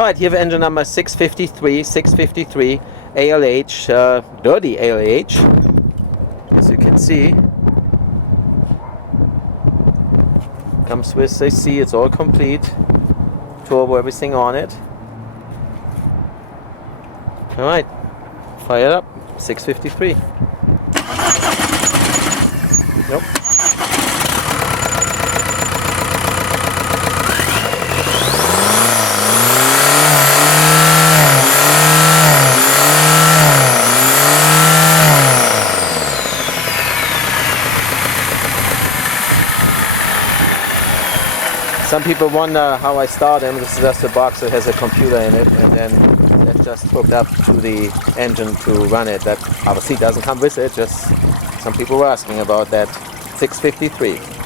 Alright, here we have engine number 653 ALH, dirty ALH, as you can see. Comes with AC, it's all complete, turbo, everything on it. Alright, fire it up, 653. Nope. Some people wonder how I start them. This is just a box that has a computer in it, and then that's just hooked up to the engine to run it. That obviously doesn't come with it, just some people were asking about that. 653.